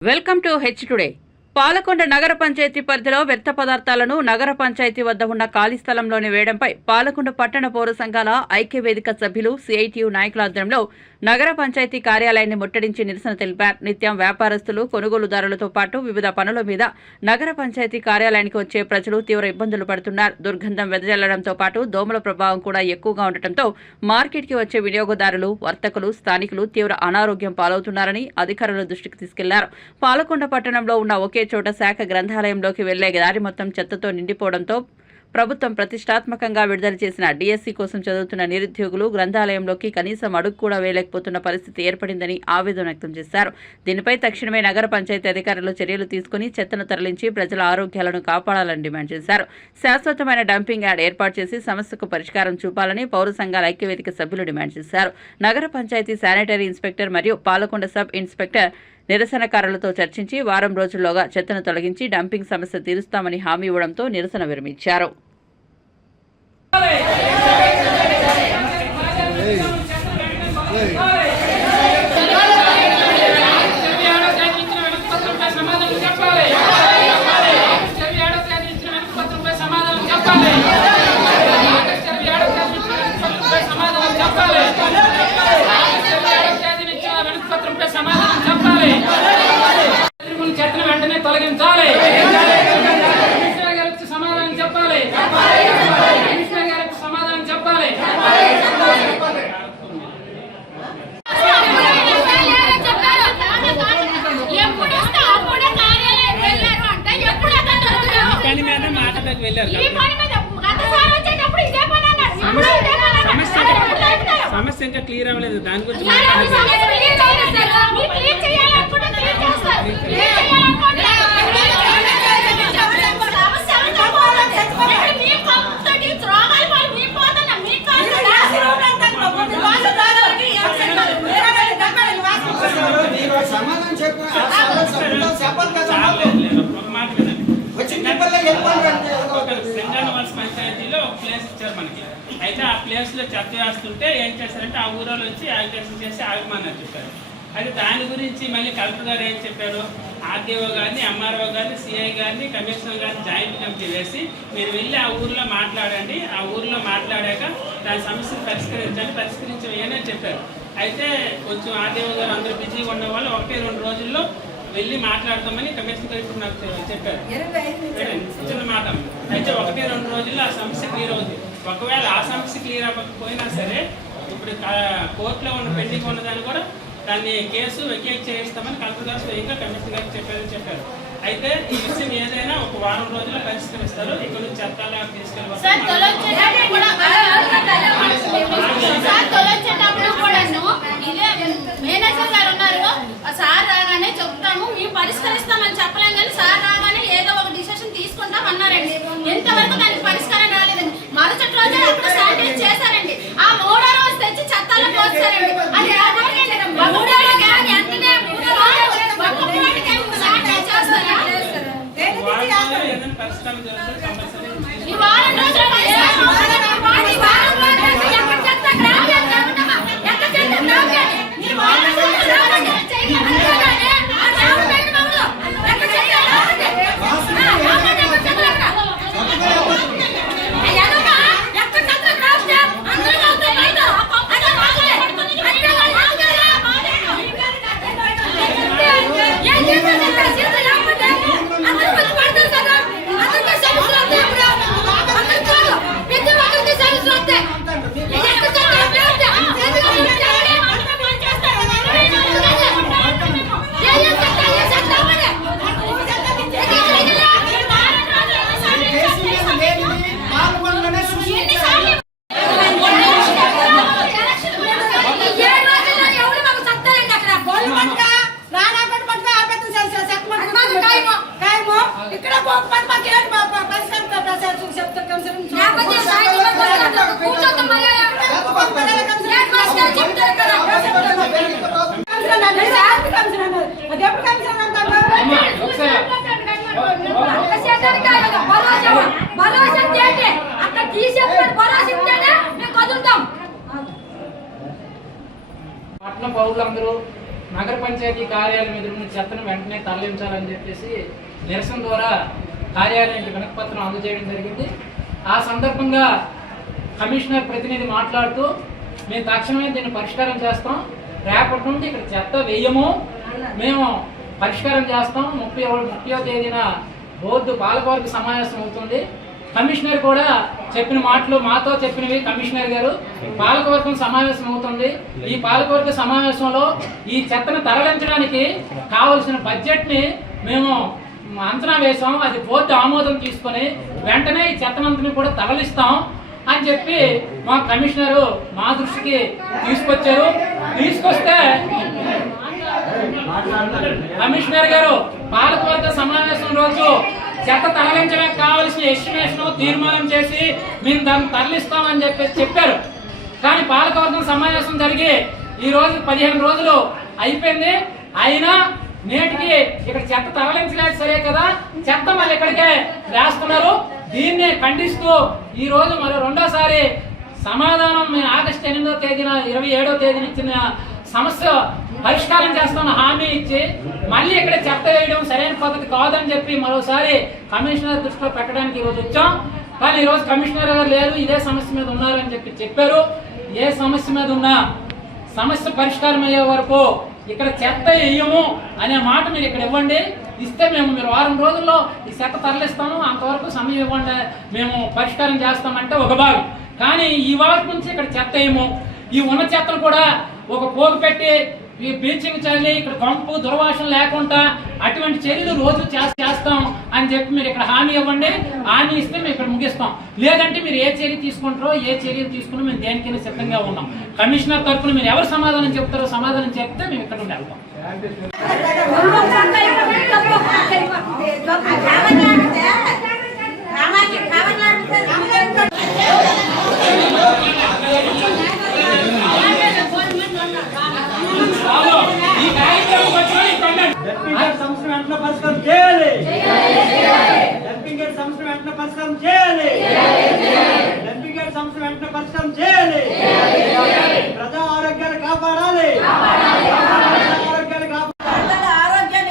Welcome to H today. Palakonda నగర పంచాయతీ పరిధిలో వ్యర్థ పదార్థాలను నగర పంచాయతీ వద్ద ఉన్న ఖాళీ స్థలంలోని వేయడంపై పాలకొండ పట్టణ పౌర సంఘాల ఐక్య వేదిక సభ్యులు సిఐటియు నాయకుల ఆధ్వర్యంలో నగర పంచాయతీ కార్యాలయాన్ని ముట్టడించి నిరసన తెలిపారు. నిత్యం వ్యాపారస్తులు కొనుగోలుదారులతో పాటు వివిధ పనుల మీద నగర పంచాయతీ కార్యాలయానికి వచ్చే ప్రజలు తీవ్ర ఇబ్బందులు పడుతున్నారు. దుర్గంధం వెదజల్లడంతో పాటు దోమల ప్రభావం కూడా ఎక్కువగా ఉండటంతో మార్కెట్కి వచ్చే వినియోగదారులు వర్తకులు స్థానికులు తీవ్ర అనారోగ్యం పాలవుతున్నారని అధికారుల దృష్టికి తీసుకెళ్ళారు. పాలకొండ పట్టణంలో ఉన్న ఒకే చోట శాఖ గ్రంథాలయంలోకి వెళ్ళే దారి మొత్తం చెత్తతో నిండిపోవడంతో ప్రభుత్వం ప్రతిష్టాత్మకంగా విడుదల చేసిన డిఎస్సీ కోసం చదువుతున్న నిరుద్యోగులు గ్రంథాలయంలోకి కనీసం అడుగు కూడా వేయలేకపోతున్న పరిస్థితి ఏర్పడిందని ఆవేదన వ్యక్తం చేశారు. దీనిపై తక్షణమే నగర పంచాయతీ అధికారులు చర్యలు తీసుకుని చెత్తను తరలించి ప్రజల ఆరోగ్యాలను కాపాడాలని డిమాండ్ చేశారు. శాశ్వతమైన డంపింగ్ యార్డ్ ఏర్పాటు చేసి సమస్యకు పరిష్కారం చూపాలని పౌర సంఘాల ఐక్యవేదిక సభ్యులు డిమాండ్ చేశారు. నగర పంచాయతీ శానిటరీ ఇన్స్పెక్టర్ మరియు పాలకొండ సబ్ ఇన్స్పెక్టర్ నిరసనకారులతో చర్చించి వారం రోజుల్లోగా చెత్తను తొలగించి డంపింగ్ సమస్య తీరుస్తామని హామీ ఇవ్వడంతో నిరసన విరమించారు Hey! వెంటనే తొలగించాలి కమిషనర్ గారికి సమాధానం చెప్పాలి కమిషనర్ గారికి సమాధానం చెప్పాలి ఎప్పుడు వస్తే అప్పుడే కార్యాలయం వెళ్ళారు అంటే ఎప్పుడు అక్కడ దొరకదు. పని మీద మాటలకు వెళ్ళారు ఈ పని మీద గతసారి వచ్చేటప్పుడు ఇదే పని అన్నారు. ఇప్పుడు ఇదే పని అన్నారు. సమస్య అది ఎప్పుడు దొరుకుతారు? సమస్య ఇంకా క్లియర్ అవ్వలేదు దాని గురించి ఇలా ఈ మాట్లాడలేదు. సమస్య clear చేయలేదు సార్. మీరు clear చేయాలనుకుంటే clear చేస్తారు. Clear చేయాలనుకుంటే సమస్య అంతా పోతుంది. అంటే మీ కంతటి రోగాలు వాళ్ళు మీకు పోతున్నా. మీకు కాదు కదా. సమాధానం చెప్పు సమాధానం చెప్పాలి కదా చాలేదు, లేదు. ఒక మాట వినండి. వచ్చి చెప్పలే చెప్పాలి అంటే ఒక సింగల్ వలస పంచాయతీలో ఒక ప్లేస్ ఇచ్చారు మనకి అయితే లో చెత్త వేస్తుంటే ఏం చేశారంటే ఆ ఊరిలో వచ్చి యాజిటేషన్ చేసి ఆగమన్నారు చెప్పారు. అయితే దాని గురించి మళ్ళీ కలెక్టర్ గారు ఏం చెప్పారు? ఆర్డీఓ గారిని ఎంఆర్ఓ గారిని సిఐ గారిని కమిషనర్ గారిని జాయింట్ కమిటీ వేసి మీరు వెళ్ళి ఆ ఊర్లో మాట్లాడండి. ఆ ఊర్లో మాట్లాడాక దాని సమస్యను పరిష్కరించండి పరిష్కరించమని చెప్పారు. అయితే కొంచెం ఆర్డీఓ గారు అందరూ బిజీగా ఉన్న వాళ్ళు ఒకటి రెండు రోజుల్లో వెళ్ళి మాట్లాడతామని కమిషనర్ గారు ఇప్పుడు నాకు చెప్పారు. చిన్న మాట అయితే ఒకటి రెండు రోజుల్లో ఆ సమస్య క్లియర్ అవుతుంది ఒకవేళ ఆ సమస్య క్లియర్ అవ్వకపోయినా సరే ఇప్పుడు కోర్టులో ఉన్న పెండింగ్ ఉన్నదాన్ని కూడా దాన్ని కేసు వెకేట్ చేయిస్తామని కలెక్టర్ గారు స్వయంగా కమిషనర్ గారికి చెప్పారని చెప్పారు. అయితే ఈ విషయం ఏదైనా ఒక వారం రోజుల్లో పరిష్కరిస్తారు. ఇక్కడ నుంచి చట్టాలు తీసుకెళ్ళి సార్ రాగానే చెప్తాము మేము పరిష్కరిస్తామని చెప్పలేం కానీ సార్ రాగానే ఏదో ఒక డిసిషన్ తీసుకుంటాం అన్నారండి ఎంతవరకు దానికి పరిష్కారం రాలేదండి మరుసటి రోజే అప్పుడు శానిటైజ్ చేశారండి ఆ మూడో రోజు తెచ్చి చెత్తాలో పోస్తారండి అది ఎవరికండి? మూడో రోజు కానీ వెంటనే మూడో రోజు ఒక్క పూటకే శానిటైజ్ చేస్తారా వారంలో ఏదైనా పరిష్కారం జరుగుతుంది కంపల్సరీ ఈ వారం రోజులు పరిష్కారం అవ్వలేదు. ఈ వారం రోజులు ఎక్కడ చెత్త గ్రామం చేస్తామా? ఎక్కడ చెత్త గ్రామం చేయాలి? ఈ వారం రోజులు గ్రామం చేయాలి. అంతేగాని ఆ గ్రామం పైన మమ్మల్ని ఎక్కడ చెత్త గ్రామం చేయాలి? ఆ, గ్రామం ఎక్కడ చెత్త ఎక్కడ? ఎనక ఎక్కడ చెత్త గ్రామం చేయాలి? అందరూ వెళ్తారు బయట. అదే మాటలే. అంతేగాని మాటలే. ఏం చేస్తారు ఇక్కడ? చెత్త లేకపోతే అందరూ వచ్చి పడతారు కదా. అందరికీ సమస్యలు వస్తాయి ఇప్పుడు. అందరికీ కాదు. ప్రతి ఒక్కరికి సమస్యలు వస్తాయి. ఇది ఎంత చెత్త లేకపోతే ఎందుకంటే ఇక్కడ ఎవడే వంట పని చేస్తారు. ఇరవై నాలుగు గంటలు. ఏ ఏ చెత్త, ఏ చెత్త అవ్వదు. ఇది చేయలేదు. ఈ వారం రోజులు ఎన్నిసార్లు చేస్తాం? పాల్గొనగానే సృష్టి ఎన్నిసార్లు ఈ ఏడు రోజుల్లో ఎవరు మాకు చెప్తారండి అక్కడ బోలు పట్ట రానాపేట పట్ల ఆపేత సెక్మంట్ అది మాకు ఖాయము. ఖాయము ఇక్కడ పోకపోతే మాకు ఏంటి మా ప- పరిష్కారం ప్రచారం చెప్తారు కమిషన్ లేకపోతే సాయంత్రం వరకు కూర్చోద్దాం మరి. ఏడు మాసాలు చెప్తారు కదా. కమిషన్ అంటే శాంతి కమిషన్ అన్నారు అది ఎప్పుడు కమిషన్ అంటారు అక్కడ తీసేస్తారు భరోసా ఇస్తేనే మేము కదులుతాం పట్టణ పౌరులందరూ నగర పంచాయతీ కార్యాలయం ఎదురున్న చెత్తను వెంటనే తరలించాలని చెప్పేసి నిరసన ద్వారా కార్యాలయానికి వినతిపత్రం అందజేయడం జరిగింది. ఆ సందర్భంగా కమిషనర్ ప్రతినిధి మాట్లాడుతూ మేము తక్షణమే దీన్ని పరిష్కారం చేస్తాం. రేపటి నుండి ఇక్కడ చెత్త వేయము. మేము పరిష్కారం చేస్తాం. ముప్పై ముప్పయో తేదీన బోర్డు పాలకవర్గ సమావేశం అవుతుంది. కమిషనర్ కూడా చెప్పిన మాటలు మాతో చెప్పినవి కమిషనర్ గారు. పాలకవర్గం సమావేశం అవుతుంది. ఈ పాలకవర్గ సమావేశంలో ఈ చెత్తను తరలించడానికి కావలసిన బడ్జెట్ని మేము అంచనా వేసాం అది బోర్డు ఆమోదం తీసుకొని వెంటనే ఈ చెత్తనంతని కూడా తరలిస్తాం అని చెప్పి మా కమిషనరు మా దృష్టికి తీసుకొచ్చారు. తీసుకొస్తే కమిషనర్ గారు పాలకవర్గ సమావేశం రోజు చెత్త తరలించడానికి కావాల్సిన ఎస్టిమేషన్ తీర్మానం చేసి మేము దాన్ని తరలిస్తామని చెప్పేసి చెప్పారు. కానీ పాలకవర్గం సమావేశం జరిగి ఈ రోజు పదిహేను రోజులు అయిపోయింది. అయినా నేటికి ఇక్కడ చెత్త తరలించలేదు సరే కదా. చెత్త మళ్ళీ ఇక్కడికే వేస్తున్నారు దీన్ని ఖండిస్తూ ఈ రోజు మరి రెండోసారి సమాధానం మేము ఆగస్టు ఎనిమిదో తేదీన ఇరవై ఏడో తేదీన ఇచ్చిన సమస్య పరిష్కారం చేస్తామని హామీ ఇచ్చి మళ్ళీ ఇక్కడ చెత్త వేయడం సరైన పద్ధతి కాదని చెప్పి మరోసారి కమిషనర్ దృష్టిలో పెట్టడానికి ఈరోజు వచ్చాం. కానీ ఈరోజు కమిషనర్ గారు లేరు ఇదే సమస్య మీద ఉన్నారని చెప్పి చెప్పారు. ఏ సమస్య మీద ఉన్నా సమస్య పరిష్కారం అయ్యే వరకు ఇక్కడ చెత్త వేయము అనే మాట మీరు ఇక్కడ ఇవ్వండి. ఇస్తే మేము మీరు వారం రోజుల్లో ఈ చెత్త తరలిస్తాము. అంతవరకు సమయం ఇవ్వండి. మేము పరిష్కారం చేస్తామంటే ఒక భాగం. కానీ ఈ వారం నుంచి ఇక్కడ చెత్త వేయము. ఈ ఉన్న చెత్తను కూడా ఒక పోగు పెట్టి ఈ బ్లీచింగ్ చల్లి ఇక్కడ కంపు దుర్వాసన లేకుండా అటువంటి చర్యలు రోజు చేస్తాం అని చెప్పి మీరు ఇక్కడ హామీ ఇవ్వండి. హామీ ఇస్తే మేము ఇక్కడ ముగిస్తాం. లేదంటే మీరు ఏ చర్య తీసుకుంటారో ఏ చర్యలు తీసుకున్నా మేము దేనికైనా సిద్ధంగా ఉన్నాం. కమిషనర్ తరఫున మీరు ఎవరు సమాధానం చెప్తారో సమాధానం చెప్తే మేము ఇక్కడ నుండి వెళ్తాం బాబు, ఈ కార్యక్రమం వచ్చిన ఇక్కడ ఉండండి. డబ్బింగ్ గేట్ సమస్య వెంటనే పరిష్కారం చేయాలి డబ్బింగ్ గేట్ సమస్య పరిష్కారం చేయాలి. గేట్ సమస్య వెంటనే పరిష్కారం చేయాలి. ప్రజా ఆరోగ్యాన్ని కాపాడాలి. ప్రజా ఆరోగ్యాన్ని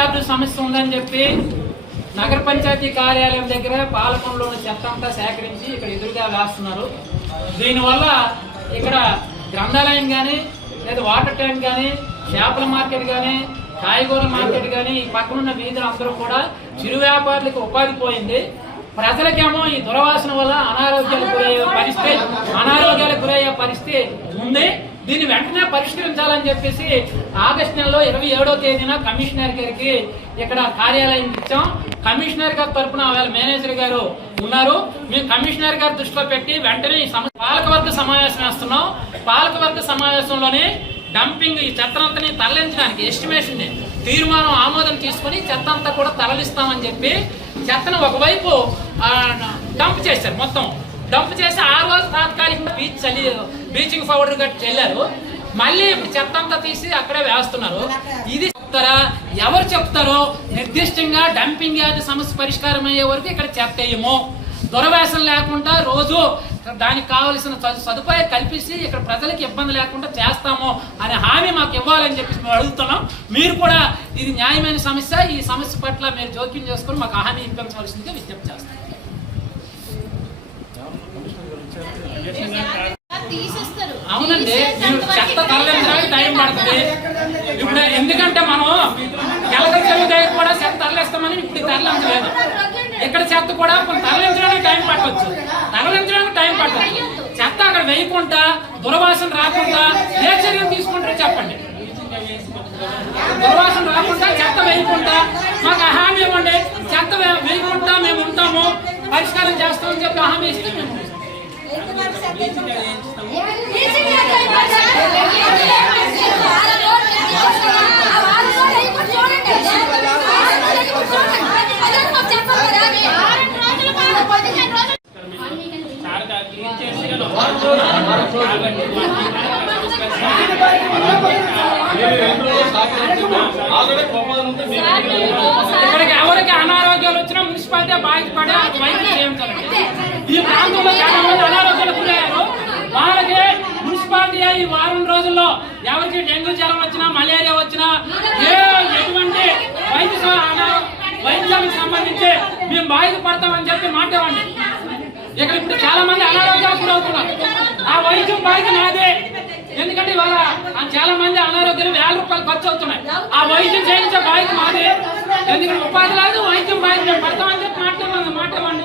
యార్డు సమస్య ఉందని చెప్పి నగర పంచాయతీ కార్యాలయం దగ్గర పాలకొండలోని చెత్త అంతా సేకరించి ఇక్కడ ఎదురుగా వేస్తున్నారు. దీనివల్ల ఇక్కడ గ్రంథాలయం కానీ లేదా వాటర్ ట్యాంక్ కానీ చేపల మార్కెట్ కానీ కాయగూర మార్కెట్ కానీ ఈ పక్కనున్న వీధులు అందరూ కూడా చిరు వ్యాపారులకు ఉపాధి పోయింది. ప్రజలకేమో ఈ దురవాసన వల్ల అనారోగ్యాలకు గురయ్యే పరిస్థితి అనారోగ్యాలకు గురయ్యే పరిస్థితి ఉంది. దీన్ని వెంటనే పరిష్కరించాలని చెప్పేసి ఆగస్ట్ నెలలో ఇరవై ఏడో తేదీన కమిషనర్ గారికి ఇక్కడ కార్యాలయం ఇచ్చాం. కమిషనర్ గారి తరపున వాళ్ళ మేనేజర్ గారు ఉన్నారు. మేము కమిషనర్ గారి దృష్టిలో పెట్టి వెంటనే ఈ సమ పాలకవర్గ సమావేశం వేస్తున్నాం. పాలకవర్గ సమావేశంలోనే డంపింగ్ ఈ చెత్తనంతని తరలించడానికి ఎస్టిమేషన్ తీర్మానం ఆమోదం తీసుకొని చెత్త అంతా కూడా తరలిస్తామని చెప్పి చెత్తను ఒకవైపు డంప్ చేశారు మొత్తం. డంప్ చేసి ఆ రోజు తాత్కాలికంగా బీచ్ చలి బ్లీచింగ్ పౌడర్ కట్టి చెల్లారు మళ్ళీ ఇప్పుడు చెత్త అంతా తీసి అక్కడే వేస్తున్నారు. ఇది చెప్తారా? ఎవరు చెప్తారో? నిర్దిష్టంగా డంపింగ్ యార్డ్ సమస్య పరిష్కారం అయ్యే వరకు ఇక్కడ చెత్త వేయము. దురవేసం లేకుండా రోజు దానికి కావలసిన సదుపాయం కల్పిస్తే ఇక్కడ ప్రజలకు ఇబ్బంది లేకుండా చేస్తాము అనే హామీ మాకు ఇవ్వాలని చెప్పి మేము అడుగుతున్నాం. మీరు కూడా ఇది న్యాయమైన సమస్య. ఈ సమస్య పట్ల మీరు జోక్యం చేసుకొని మాకు హామీ ఇప్పించవలసిందిగా విజ్ఞప్తి చేస్తాం. అవునండి చెత్త తరలించడానికి టైం. పడుతుంది. ఇప్పుడు ఎందుకంటే మనం ఎలక చెరువు దగ్గర కూడా చెత్త తరలిస్తామని ఇప్పుడు తరలించలేదు. ఇక్కడ చెత్త కూడా తరలించడానికి టైం పట్టవచ్చు తరలించడానికి టైం పట్టదు. చెత్త అక్కడ వేయకుండా దుర్వాసన రాకుండా ఏ చర్యలు తీసుకుంటారో చెప్పండి. దుర్వాసన రాకుండా చెత్త వేయకుండా మాకు హామీ ఇవ్వండి. చెత్త వేయకుండా మేము ఉంటాము. పరిష్కారం చేస్తామని చెప్పి హామీ ఇస్తే మేము ఇక్కడికి ఎవరికి అనారోగ్యాలు వచ్చినా మున్సిపాలిటీ బాధపడే పడి వైద్యం చేయించాలండి ఈ ప్రాంతంలో చాలా మంది అనారోగ్యాలు గురయ్యారు. వాళ్ళకి మున్సిపాలిటీ ఈ వారం రోజుల్లో ఎవరికి డెంగ్యూ జ్వరం వచ్చినా మలేరియా వచ్చినా ఏ ఎటువంటి వైద్య వైద్యానికి సంబంధించి మేము బాధ్యత పడతామని చెప్పి మాట్లాడండి ఇక్కడ ఇప్పుడు చాలా మంది అనారోగ్యాలకు గురవుతున్నారు. ఆ వైద్యం బాధ్యత నాదే. ఎందుకంటే ఇవాళ చాలా మంది అనారోగ్యం వేల రూపాయలు ఖర్చు అవుతున్నాయి. ఆ వైద్యం చేయించే బాధ్యత మాదే. ఎందుకంటే ఉపాధి లేదు వైద్యం బాధ్యత మేము పడతామని చెప్పి మాట్లాడమని మాట్లాడండి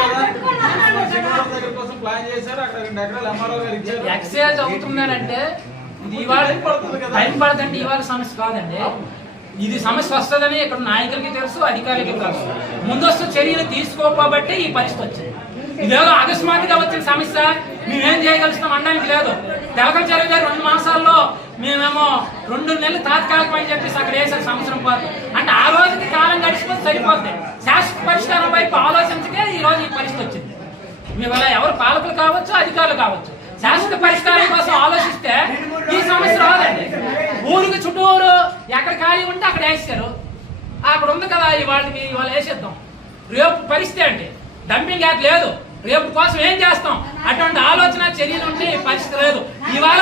చేశారు. అక్కడ రెండు ఎకరాలు ఎంఆర్ఓ గారు ఇచ్చారు. ఎక్సైజ్ అవుతుందనంటే ఇది ఇవాళ టైం పడుతుంది ఇవాళ సమస్య కాదండి. ఇది సమస్య వస్తుందని ఇక్కడ నాయకులకి తెలుసు అధికారులకి తెలుసు. ముందస్తు చర్యలు తీసుకోకపోబట్టే ఈ పరిస్థితి వచ్చింది. ఇదేదో అకస్మాత్తుగా వచ్చిన సమస్య. మేమేం చేయగలుగుతాం అనడానికి లేదు. తెలకల చెరువు గారు రెండు మాసాల్లో మేమేమో రెండు నెలలు తాత్కాలికం అని చెప్పేసి అక్కడ వేసారు సంవత్సరం పాటు. అంటే ఆ రోజుకి కాలం గడిచిపోతే సరిపోద్ది. శాశ్వత పరిష్కారం వైపు ఆలోచించకే ఈ రోజు ఈ పరిస్థితి వచ్చింది. మీ వల్ల ఎవరు పాలకులు కావచ్చు అధికారులు కావచ్చు. శాశ్వత పరిష్కారం కోసం ఆలోచిస్తే ఈ సమస్య రాదండి. ఊరికి చుట్టూరు ఎక్కడ ఖాళీ ఉంటే అక్కడ వేసారు అక్కడ ఉంది కదా ఇవాళకి ఇవాళ వేసేద్దాం. రేపు పరిస్థితి అండి డంపింగ్ యాక్ట్ లేదు. రేపు కోసం ఏం చేస్తాం? అటువంటి ఆలోచన చర్యలు ఉంటే పరిస్థితి లేదు. ఇవాళ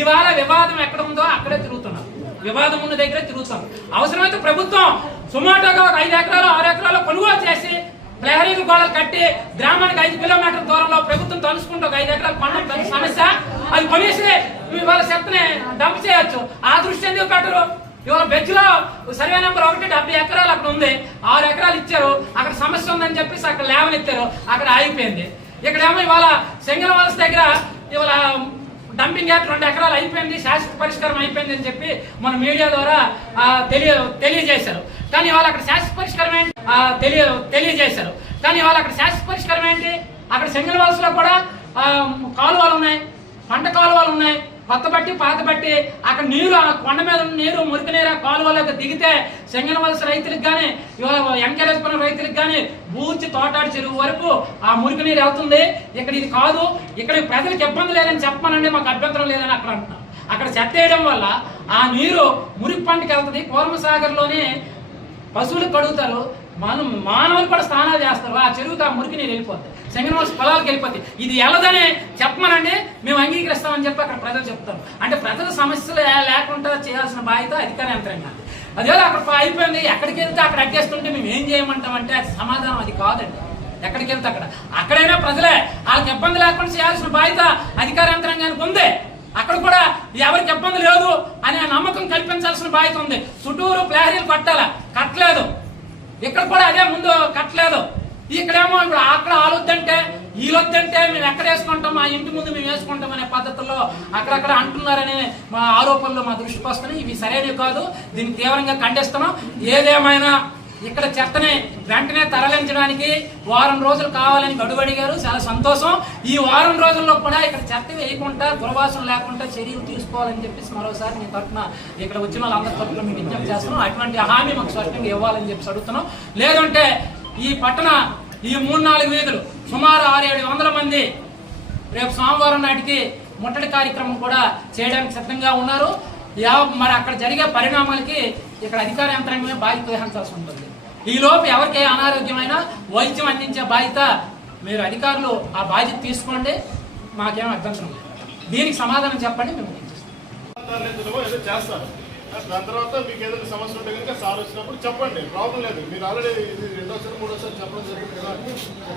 ఇవాళ వివాదం ఎక్కడ ఉందో అక్కడే తిరుగుతున్నాం. వివాదం ఉన్న దగ్గరే తిరుగుతాం. అవసరమైతే ప్రభుత్వం సుమాటోగా ఒక ఐదు ఎకరాలు ఆరు ఎకరాలు కొనుగోలు చేసి ప్రహరీ గోడలు కట్టి గ్రామానికి ఐదు కిలోమీటర్ల దూరంలో ప్రభుత్వం తలుసుకుంటూ ఒక ఐదు ఎకరాలు కొనడం సమస్య. అది కొనేసి ఇవాళ చెత్తని డంప్ చేయొచ్చు. ఆ దృష్టి ఎందుకు పెట్టరు? ఇవాళ బెచ్లో సర్వే నెంబర్ ఒకటి డెబ్బై ఎకరాలు అక్కడ ఉంది. ఆరు ఎకరాలు ఇచ్చారు. అక్కడ సమస్య ఉందని చెప్పేసి అక్కడ లేవనెత్తారు. అక్కడ ఆగిపోయింది. ఇక్కడేమో ఇవాళ సింగల్ వలస దగ్గర ఇవాళ డంపింగ్ యార్డ్ రెండు ఎకరాలు అయిపోయింది. శాశ్వత పరిష్కారం అయిపోయింది అని చెప్పి మన మీడియా ద్వారా తెలియ తెలియజేశారు. కానీ వాళ్ళు అక్కడ శాశ్వత పరిష్కారం ఏంటి? తెలియ తెలియజేశారు. కానీ వాళ్ళు అక్కడ శాశ్వత పరిష్కారం ఏంటి? అక్కడ సింగల్ వలసలో కూడా కాలువలు ఉన్నాయి. పంట కాలువలు ఉన్నాయి. కొత్త బట్టి పాత బట్టి అక్కడ నీరు ఆ కొండ మీద ఉన్న నీరు మురికి నీరు ఆ కాలువలోకి దిగితే సింగన వలస రైతులకు కానీ ఎంకరేజ్పురం రైతులకు కానీ బూర్చి తోటాడు చెరువు వరకు ఆ మురికి నీరు వెళ్తుంది. ఇక్కడ ఇది కాదు. ఇక్కడ ప్రజలకు ఇబ్బంది లేదని చెప్పమనండి. మాకు అభ్యంతరం లేదని అక్కడ అంటున్నాం అక్కడ చెత్త వేయడం వల్ల ఆ నీరు మురికి పంటకి వెళ్తుంది. కూర్మసాగర్లోనే పశువులు కడుగుతారు మనం మానవులు కూడా స్నానాలు చేస్తారు ఆ చెరువుకి ఆ మురికి నేను వెళ్ళిపోతుంది సింగనవలస పొలాలకు వెళ్ళిపోతాయి. ఇది ఎలదని చెప్పమనండి మేము అంగీకరిస్తామని చెప్పి అక్కడ ప్రజలు చెప్తారు. అంటే ప్రజల సమస్యలు లేకుండా చేయాల్సిన బాధ్యత అధికార యంత్రంగా. అదే అక్కడ అయిపోయింది ఎక్కడికి వెళ్తే అక్కడ అడ్జేస్తుంటే మేము ఏం చేయమంటాం అంటే అది సమాధానం అది కాదండి. ఎక్కడికి వెళ్తే అక్కడ. అక్కడైనా ప్రజలే వాళ్ళకి ఇబ్బంది లేకుండా చేయాల్సిన బాధ్యత అధికార యంత్రాంగానికి ఉందే. అక్కడ కూడా ఎవరికి ఇబ్బంది లేదు అనే నమ్మకం కల్పించాల్సిన బాధ్యత ఉంది. చుట్టూరు ప్లారీలు కట్టాల? కట్టలేదు. ఇక్కడ కూడా అదే ముందు కట్టలేదు. ఇక్కడేమో ఇప్పుడు అక్కడ ఆలొద్దంటే వీలొద్దంటే మేము ఎక్కడ వేసుకుంటాం? మా ఇంటి ముందు మేము వేసుకుంటాం అనే పద్ధతుల్లో అక్కడక్కడ అంటున్నారనే మా ఆరోపణలు మా దృష్టికి వస్తున్నాయి. ఇవి సరైనవి కాదు. దీన్ని తీవ్రంగా ఖండిస్తున్నాం. ఏదేమైనా ఇక్కడ చెత్తని వెంటనే తరలించడానికి వారం రోజులు కావాలని గడువు అడిగారు. చాలా సంతోషం. ఈ వారం రోజుల్లో కూడా ఇక్కడ చెత్త వేయకుండా దుర్వాసన లేకుండా చర్యలు తీసుకోవాలని చెప్పేసి మరోసారి మీ తరఫున ఇక్కడ వచ్చిన వాళ్ళందరి తరఫున మీకు విజ్ఞప్తి చేస్తున్నాం. అటువంటి హామీ మాకు స్పష్టంగా ఇవ్వాలని చెప్పి అడుగుతున్నాం. లేదంటే ఈ పట్టణ ఈ మూడు నాలుగు వీధులు సుమారు ఆరు ఏడు వందల మంది రేపు సోమవారం నాటికి ముట్టడి కార్యక్రమం కూడా చేయడానికి సిద్ధంగా ఉన్నారు. యా- మరి అక్కడ జరిగే పరిణామాలకి ఇక్కడ అధికార యంత్రాంగమే బాధ్యత వహించాల్సి ఉంటుంది. ఈ ఎవరికే ఎవరికి వైద్యం అందించే బాధ్యత మీరు అధికారులు ఆ బాధ్యత తీసుకోండి మాకేం అభ్యంతరం లేదు. దీనికి సమాధానం చెప్పండి మేము ఏదో చేస్తారు. దాని తర్వాత మీకు ఏదైనా సమస్య ఉంటే కనుక సార్ వచ్చినప్పుడు చెప్పండి. ప్రాబ్లం లేదు. మీరు ఆల్రెడీ ఇది రెండోసారి మూడోసారి చెప్పడం జరిగింది కదా.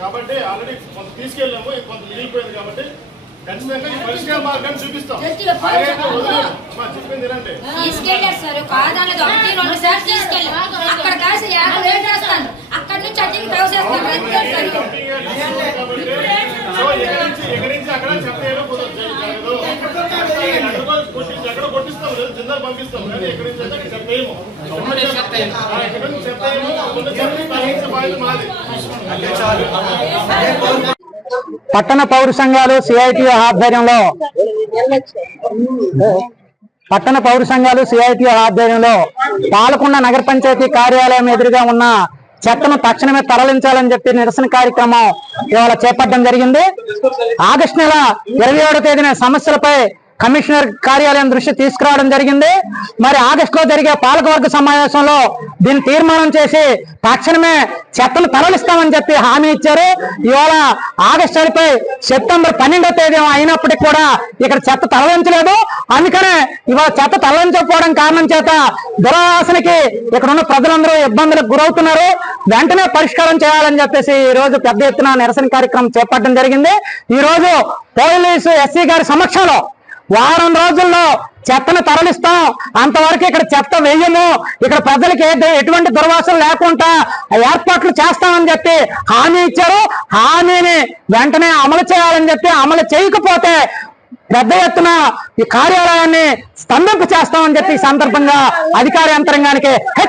కాబట్టి ఆల్రెడీ కొంత తీసుకెళ్ళాము కొంత మిగిలిపోయింది కాబట్టి ఖచ్చితంగా ఈ పరిష్కార మార్గాన్ని చూపిస్తాం అలాగైతే వదిలేరు. అమ్మా, చెప్పింది వినండి తీసుకెళ్ళారు సార్ కాదన్నది ఒకటి రెండు సార్లు తీసుకెళ్ళారు అక్కడ కాసి యాభై అక్కడ నుంచి అతికి తవ్వేస్తాను అంతే సార్ కాబట్టి సో ఎక్కడి నుంచి ఎక్కడి నుంచి అక్కడ చెత్త వేయడం కుదరదు జరగదు ఎక్కడో కొట్టించి ఎక్కడో కొట్టిస్తాం లేదు జిందాలు పంపిస్తాం కానీ ఎక్కడి నుంచి అక్కడ మాది పట్టణ పౌర సంఘాలు సిఐటి ఆధ్వర్యంలో పట్టణ పౌర సంఘాలు సిఐటి ఆధ్వర్యంలో పాలకొండ నగర పంచాయతీ కార్యాలయం ఎదురుగా ఉన్న చెత్తను తక్షణమే తరలించాలని చెప్పి నిరసన కార్యక్రమం ఇవాళ చేపట్టడం జరిగింది. ఆగస్టు నెల ఇరవై తేదీన సమస్యలపై కమిషనర్ కార్యాలయం దృష్టి తీసుకురావడం జరిగింది. మరి ఆగస్టు లో జరిగే పాలకవర్గ సమావేశంలో దీన్ని తీర్మానం చేసి తక్షణమే చెత్తను తరలిస్తామని చెప్పి హామీ ఇచ్చారు. ఇవాళ ఆగస్టు అయిపోయి సెప్టెంబర్ పన్నెండో తేదీ అయినప్పటికీ కూడా ఇక్కడ చెత్త తరలించలేదు. అందుకనే ఇవాళ చెత్త తరలించకపోవడం కారణం చేత దురాసనకి ఇక్కడ ఉన్న ప్రజలందరూ ఇబ్బందులకు గురవుతున్నారు. వెంటనే పరిష్కారం చేయాలని చెప్పేసి ఈ రోజు పెద్ద ఎత్తున నిరసన కార్యక్రమం చేపట్టడం జరిగింది. ఈ రోజు పోలీసు ఎస్సీ గారి సమక్షంలో వారం రోజుల్లో చెత్తను తరలిస్తాం. అంతవరకు ఇక్కడ చెత్త వేయము. ఇక్కడ ప్రజలకి ఎటువంటి దుర్వాసన లేకుండా ఏర్పాట్లు చేస్తామని చెప్పి హామీ ఇచ్చారు. హామీని వెంటనే అమలు చేయాలని చెప్పి అమలు చేయకపోతే పెద్ద ఎత్తున ఈ కార్యాలయాన్ని స్తంభింప చేస్తామని చెప్పి ఈ సందర్భంగా అధికార యంత్రాంగానికి